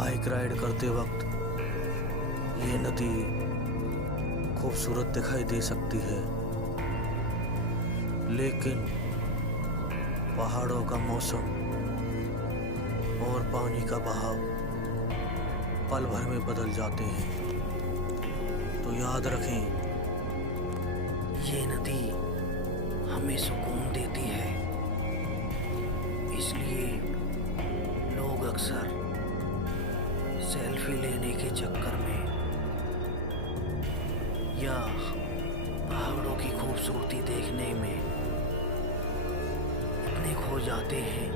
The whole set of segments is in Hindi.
बाइक राइड करते वक्त ये नदी खूबसूरत दिखाई दे सकती है, लेकिन पहाड़ों का मौसम और पानी का बहाव पल भर में बदल जाते हैं। तो याद रखें, ये नदी हमें सुकून देती है, इसलिए लोग अक्सर सेल्फी लेने के चक्कर में या पहाड़ों की खूबसूरती देखने में इतने खो जाते हैं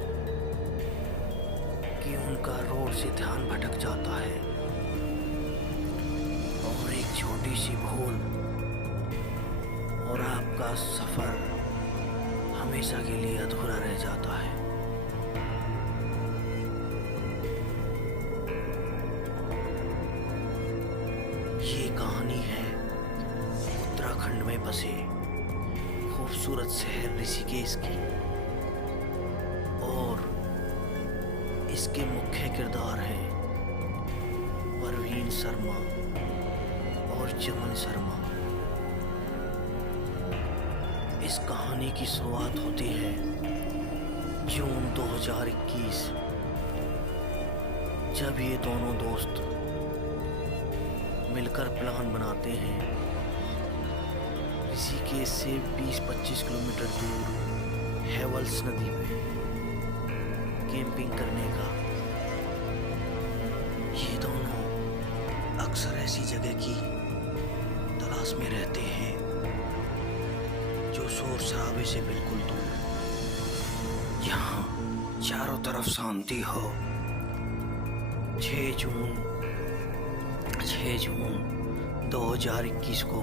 कि उनका रोड से ध्यान भटक जाता है और एक छोटी सी भूल और आपका सफ़र हमेशा के लिए अधूरा रह जाता है। ये कहानी है उत्तराखंड में बसे खूबसूरत शहर ऋषिकेश की, और इसके मुख्य किरदार हैं परवीन शर्मा और चमन शर्मा। इस कहानी की शुरुआत होती है जून 2021, जब ये दोनों दोस्त मिलकर प्लान बनाते हैं ऋषिकेश से 20-25 किलोमीटर दूर हेवल्स नदी पे कैंपिंग करने का। ये दोनों अक्सर ऐसी जगह की तलाश में रहते हैं जो शोर शराबे से बिल्कुल दूर, यहाँ चारों तरफ शांति हो। 6 जून 2021 को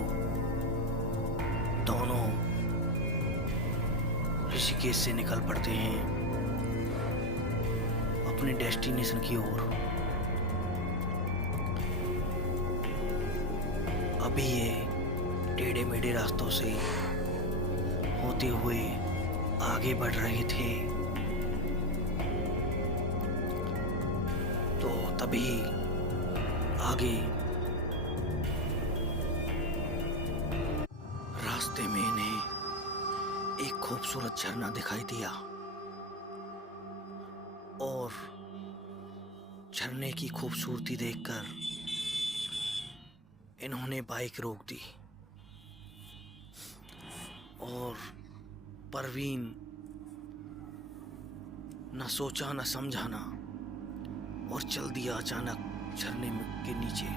दोनों ऋषिकेश से निकल पड़ते हैं अपने डेस्टिनेशन की ओर। अभी ये टेढ़े मेढ़े रास्तों से होते हुए आगे बढ़ रहे थे, तो तभी आगे रास्ते में इन्हें एक खूबसूरत झरना दिखाई दिया और झरने की खूबसूरती देखकर इन्होंने बाइक रोक दी और परवीन न सोचा न समझा ना और चल दिया अचानक झरने के नीचे।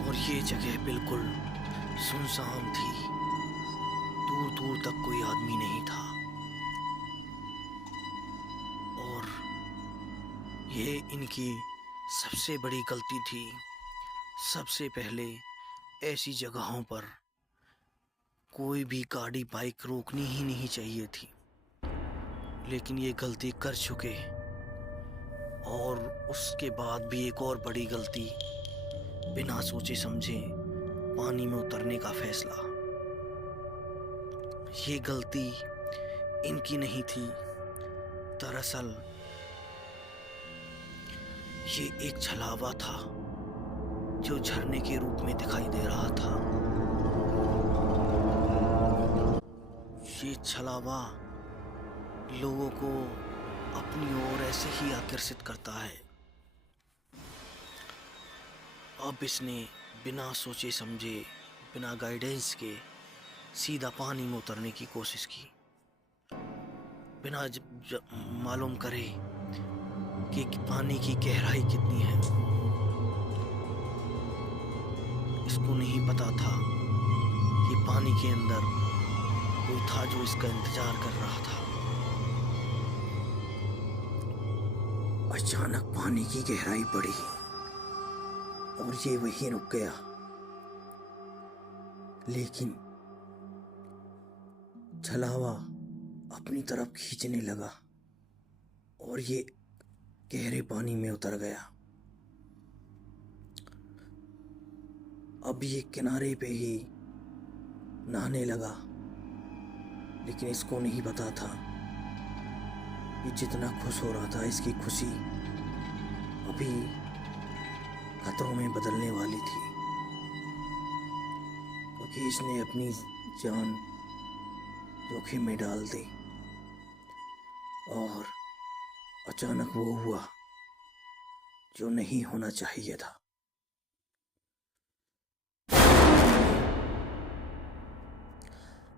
और ये जगह बिल्कुल सुनसान थी, दूर दूर तक कोई आदमी नहीं था। और ये इनकी सबसे बड़ी गलती थी। सबसे पहले ऐसी जगहों पर कोई भी गाड़ी बाइक रोकनी ही नहीं चाहिए थी, लेकिन ये गलती कर चुके। और उसके बाद भी एक और बड़ी गलती, बिना सोचे समझे पानी में उतरने का फैसला। ये गलती इनकी नहीं थी, दरअसल ये एक छलावा था जो झरने के रूप में दिखाई दे रहा था। ये छलावा लोगों को अपनी ओर ऐसे ही आकर्षित करता है। अब इसने बिना सोचे समझे, बिना गाइडेंस के सीधा पानी में उतरने की कोशिश की, बिना मालूम करे कि पानी की गहराई कितनी है। इसको नहीं पता था कि पानी के अंदर कोई था जो इसका इंतजार कर रहा था। अचानक पानी की गहराई बढ़ी और ये वहीं रुक गया, लेकिन छलावा अपनी तरफ खींचने लगा और ये गहरे पानी में उतर गया। अब ये किनारे पे ही नहाने लगा, लेकिन इसको नहीं पता था ये जितना खुश हो रहा था, इसकी खुशी अभी खतरों में बदलने वाली थी, क्योंकि इसने अपनी जान जोखिम में डाल दी। और अचानक वो हुआ जो नहीं होना चाहिए था।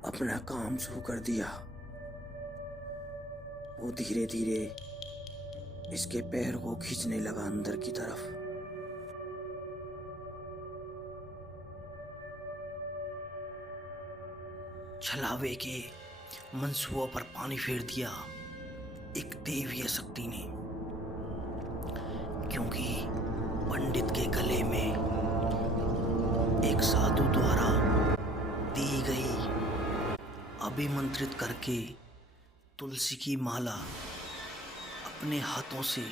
अपना काम शुरू कर दिया। वो धीरे धीरे इसके पैर को खींचने लगा अंदर की तरफ। छलावे के मंसूबों पर पानी फेर दिया एक दैवीय शक्ति ने, क्योंकि पंडित के गले में एक साधु द्वारा दी गई अभिमंत्रित करके तुलसी की माला अपने हाथों से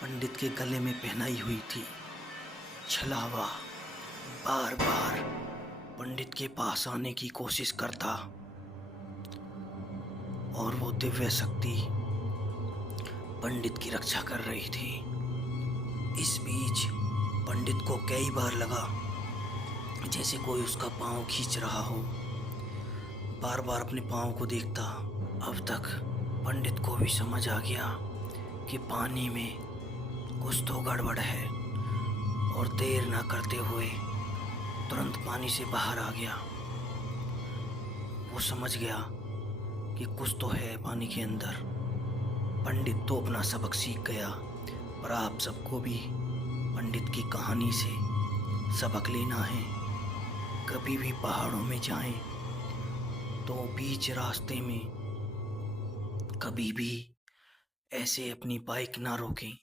पंडित के गले में पहनाई हुई थी। छलावा बार बार पंडित के पास आने की कोशिश करता और वो दिव्य शक्ति पंडित की रक्षा कर रही थी। इस बीच पंडित को कई बार लगा जैसे कोई उसका पाँव खींच रहा हो। बार बार अपने पाँव को देखता। अब तक पंडित को भी समझ आ गया कि पानी में कुछ तो गड़बड़ है, और देर ना करते हुए तुरंत पानी से बाहर आ गया। वो समझ गया कि कुछ तो है पानी के अंदर। पंडित तो अपना सबक सीख गया, पर आप सबको भी पंडित की कहानी से सबक लेना है। कभी भी पहाड़ों में जाएं तो बीच रास्ते में कभी भी ऐसे अपनी बाइक ना रोकें।